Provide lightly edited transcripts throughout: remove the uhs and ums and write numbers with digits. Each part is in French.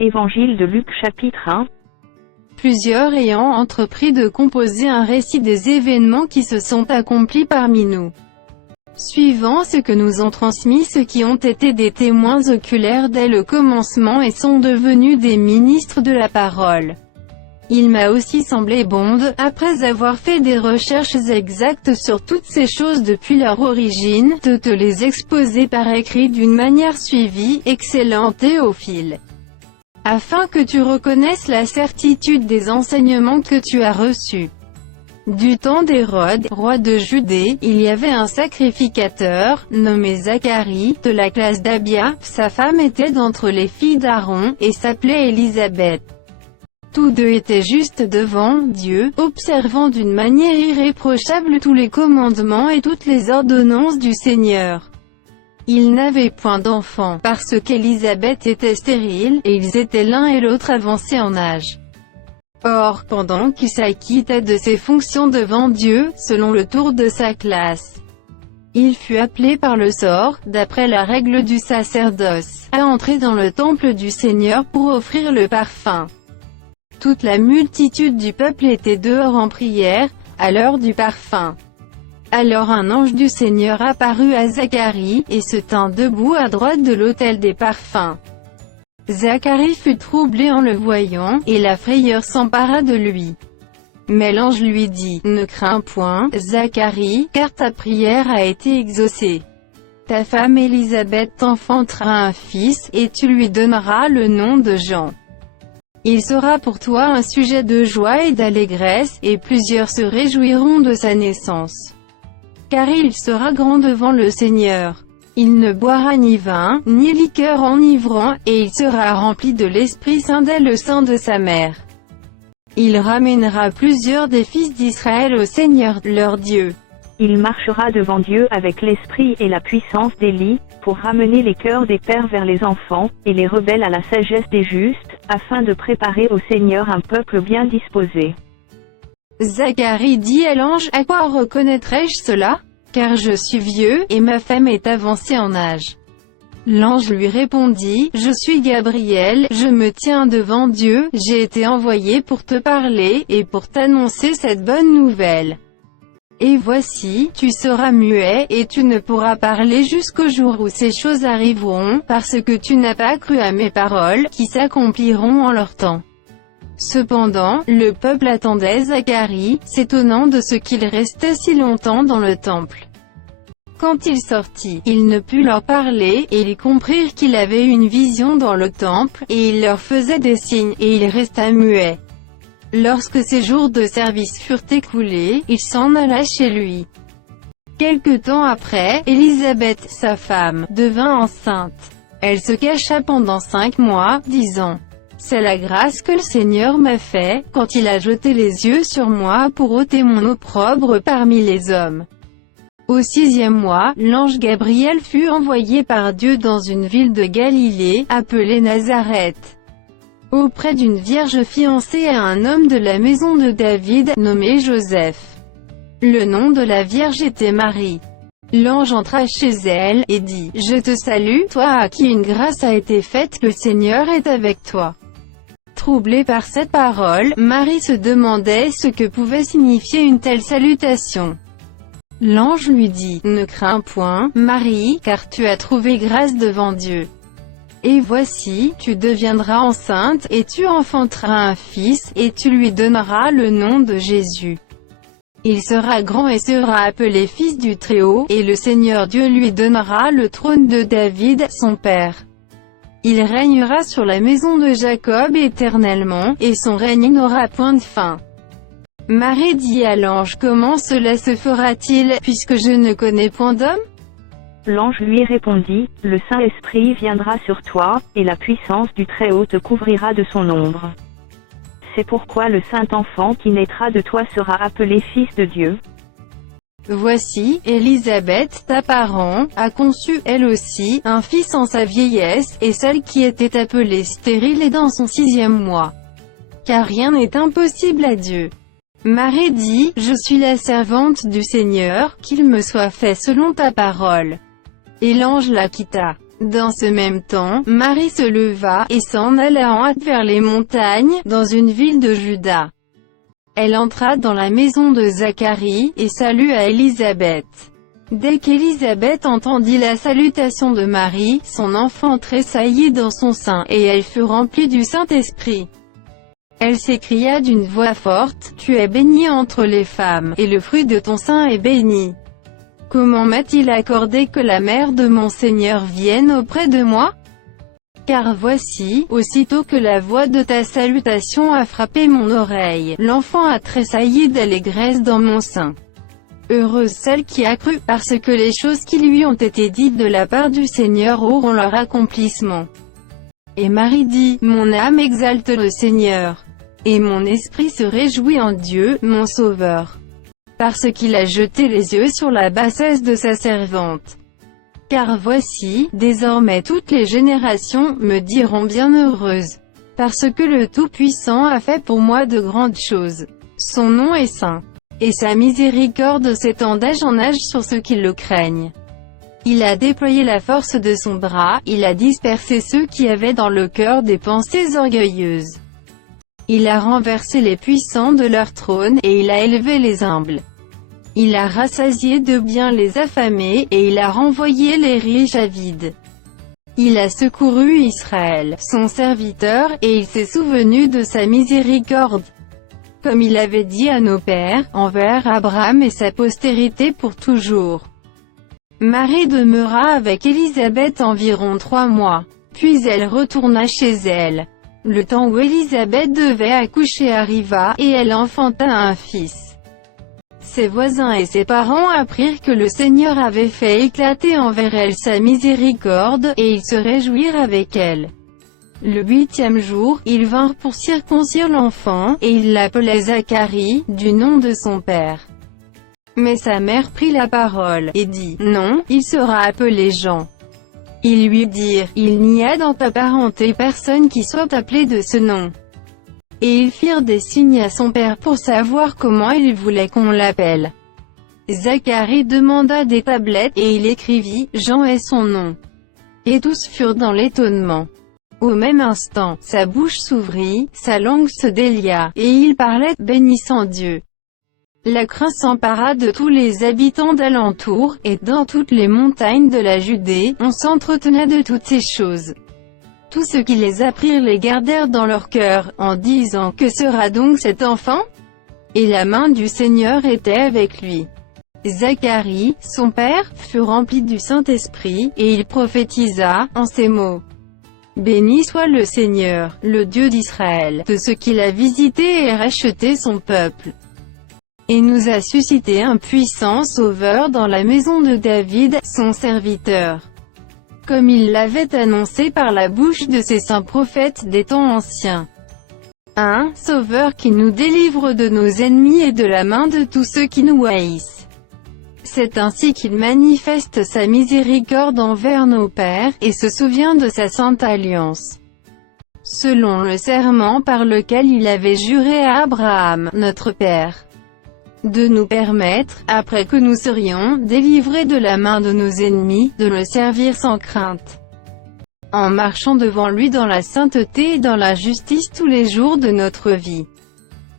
Évangile de Luc chapitre 1. Plusieurs ayant entrepris de composer un récit des événements qui se sont accomplis parmi nous. Suivant ce que nous ont transmis ceux qui ont été des témoins oculaires dès le commencement et sont devenus des ministres de la parole. Il m'a aussi semblé bon après avoir fait des recherches exactes sur toutes ces choses depuis leur origine, de te les exposer par écrit d'une manière suivie, excellente Théophile, afin que tu reconnaisses la certitude des enseignements que tu as reçus. Du temps d'Hérode, roi de Judée, il y avait un sacrificateur, nommé Zacharie, de la classe d'Abia. Sa femme était d'entre les filles d'Aaron, et s'appelait Élisabeth. Tous deux étaient justes devant Dieu, observant d'une manière irréprochable tous les commandements et toutes les ordonnances du Seigneur. Ils n'avaient point d'enfants, parce qu'Élisabeth était stérile, et ils étaient l'un et l'autre avancés en âge. Or, pendant qu'il s'acquittait de ses fonctions devant Dieu, selon le tour de sa classe, il fut appelé par le sort, d'après la règle du sacerdoce, à entrer dans le temple du Seigneur pour offrir le parfum. Toute la multitude du peuple était dehors en prière, à l'heure du parfum. Alors un ange du Seigneur apparut à Zacharie, et se tint debout à droite de l'autel des parfums. Zacharie fut troublé en le voyant, et la frayeur s'empara de lui. Mais l'ange lui dit, « Ne crains point, Zacharie, car ta prière a été exaucée. Ta femme Élisabeth t'enfantera un fils, et tu lui donneras le nom de Jean. Il sera pour toi un sujet de joie et d'allégresse, et plusieurs se réjouiront de sa naissance. Car il sera grand devant le Seigneur. Il ne boira ni vin, ni liqueur enivrant, et il sera rempli de l'Esprit Saint dès le sein de sa mère. Il ramènera plusieurs des fils d'Israël au Seigneur, leur Dieu. Il marchera devant Dieu avec l'esprit et la puissance d'Élie, pour ramener les cœurs des pères vers les enfants, et les rebelles à la sagesse des justes, afin de préparer au Seigneur un peuple bien disposé. » Zacharie dit à l'ange, « À quoi reconnaîtrai-je cela? Car je suis vieux, et ma femme est avancée en âge. » L'ange lui répondit, « Je suis Gabriel, je me tiens devant Dieu, j'ai été envoyé pour te parler, et pour t'annoncer cette bonne nouvelle. Et voici, tu seras muet, et tu ne pourras parler jusqu'au jour où ces choses arriveront, parce que tu n'as pas cru à mes paroles, qui s'accompliront en leur temps. » Cependant, le peuple attendait Zacharie, s'étonnant de ce qu'il restait si longtemps dans le temple. Quand il sortit, il ne put leur parler, et ils comprirent qu'il avait une vision dans le temple, et il leur faisait des signes, et il resta muet. Lorsque ses jours de service furent écoulés, il s'en alla chez lui. Quelque temps après, Élisabeth, sa femme, devint enceinte. Elle se cacha pendant 5 mois, disant, « C'est la grâce que le Seigneur m'a fait, quand il a jeté les yeux sur moi pour ôter mon opprobre parmi les hommes. » Au 6e mois, l'ange Gabriel fut envoyé par Dieu dans une ville de Galilée, appelée Nazareth, auprès d'une vierge fiancée à un homme de la maison de David, nommé Joseph. Le nom de la vierge était Marie. L'ange entra chez elle, et dit, « Je te salue, toi à qui une grâce a été faite, le Seigneur est avec toi. » Troublée par cette parole, Marie se demandait ce que pouvait signifier une telle salutation. L'ange lui dit, « Ne crains point, Marie, car tu as trouvé grâce devant Dieu. Et voici, tu deviendras enceinte, et tu enfanteras un fils, et tu lui donneras le nom de Jésus. Il sera grand et sera appelé Fils du Très-Haut, et le Seigneur Dieu lui donnera le trône de David, son père. Il régnera sur la maison de Jacob éternellement, et son règne n'aura point de fin. » Marie dit à l'ange, « Comment cela se fera-t-il, puisque je ne connais point d'homme ?» L'ange lui répondit, « Le Saint-Esprit viendra sur toi, et la puissance du Très-Haut te couvrira de son ombre. C'est pourquoi le Saint-Enfant qui naîtra de toi sera appelé Fils de Dieu. Voici, Élisabeth, ta parent, a conçu elle aussi, un fils en sa vieillesse, et celle qui était appelée stérile est dans son 6e mois. Car rien n'est impossible à Dieu. » Marie dit, « Je suis la servante du Seigneur, qu'il me soit fait selon ta parole. » Et l'ange la quitta. Dans ce même temps, Marie se leva, et s'en alla en hâte vers les montagnes, dans une ville de Juda. Elle entra dans la maison de Zacharie, et salua Élisabeth. Dès qu'Élisabeth entendit la salutation de Marie, son enfant tressaillit dans son sein, et elle fut remplie du Saint-Esprit. Elle s'écria d'une voix forte, « Tu es bénie entre les femmes, et le fruit de ton sein est béni. Comment m'a-t-il accordé que la mère de mon Seigneur vienne auprès de moi? Car voici, aussitôt que la voix de ta salutation a frappé mon oreille, l'enfant a tressailli d'allégresse dans mon sein. Heureuse celle qui a cru, parce que les choses qui lui ont été dites de la part du Seigneur auront leur accomplissement. » Et Marie dit, « Mon âme exalte le Seigneur. Et mon esprit se réjouit en Dieu, mon Sauveur. Parce qu'il a jeté les yeux sur la bassesse de sa servante. Car voici, désormais toutes les générations me diront bienheureuse. Parce que le Tout-Puissant a fait pour moi de grandes choses. Son nom est saint. Et sa miséricorde s'étend d'âge en âge sur ceux qui le craignent. Il a déployé la force de son bras, il a dispersé ceux qui avaient dans le cœur des pensées orgueilleuses. Il a renversé les puissants de leur trône, et il a élevé les humbles. Il a rassasié de biens les affamés, et il a renvoyé les riches avides. Il a secouru Israël, son serviteur, et il s'est souvenu de sa miséricorde. Comme il avait dit à nos pères, envers Abraham et sa postérité pour toujours. » Marie demeura avec Élisabeth environ 3 mois. Puis elle retourna chez elle. Le temps où Élisabeth devait accoucher arriva, et elle enfanta un fils. Ses voisins et ses parents apprirent que le Seigneur avait fait éclater envers elle sa miséricorde, et ils se réjouirent avec elle. Le 8e jour, ils vinrent pour circoncire l'enfant, et ils l'appelaient Zacharie, du nom de son père. Mais sa mère prit la parole, et dit, « Non, il sera appelé Jean. » Ils lui dirent, « Il n'y a dans ta parenté personne qui soit appelé de ce nom. » Et ils firent des signes à son père pour savoir comment il voulait qu'on l'appelle. Zacharie demanda des tablettes, et il écrivit, « Jean est son nom. » Et tous furent dans l'étonnement. Au même instant, sa bouche s'ouvrit, sa langue se délia, et il parlait, bénissant Dieu. La crainte s'empara de tous les habitants d'alentour, et dans toutes les montagnes de la Judée, on s'entretenait de toutes ces choses. Tous ceux qui les apprirent les gardèrent dans leur cœur, en disant, que sera donc cet enfant? Et la main du Seigneur était avec lui. Zacharie, son père, fut rempli du Saint-Esprit, et il prophétisa, en ces mots. Béni soit le Seigneur, le Dieu d'Israël, de ce qu'il a visité et racheté son peuple. Et nous a suscité un puissant sauveur dans la maison de David, son serviteur. Comme il l'avait annoncé par la bouche de ses saints prophètes des temps anciens. Un sauveur qui nous délivre de nos ennemis et de la main de tous ceux qui nous haïssent. C'est ainsi qu'il manifeste sa miséricorde envers nos pères, et se souvient de sa sainte alliance. Selon le serment par lequel il avait juré à Abraham, notre père, de nous permettre, après que nous serions délivrés de la main de nos ennemis, de le servir sans crainte, en marchant devant lui dans la sainteté et dans la justice tous les jours de notre vie.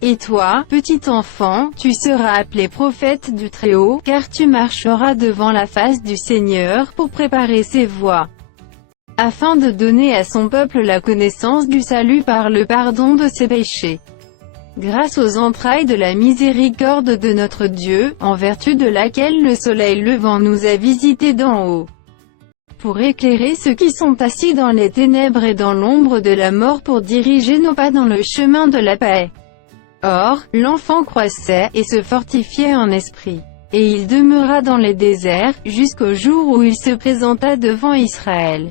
Et toi, petit enfant, tu seras appelé prophète du Très-Haut, car tu marcheras devant la face du Seigneur pour préparer ses voies, afin de donner à son peuple la connaissance du salut par le pardon de ses péchés, grâce aux entrailles de la miséricorde de notre Dieu, en vertu de laquelle le soleil levant nous a visités d'en haut, pour éclairer ceux qui sont assis dans les ténèbres et dans l'ombre de la mort, pour diriger nos pas dans le chemin de la paix. Or, l'enfant croissait, et se fortifiait en esprit. Et il demeura dans les déserts, jusqu'au jour où il se présenta devant Israël.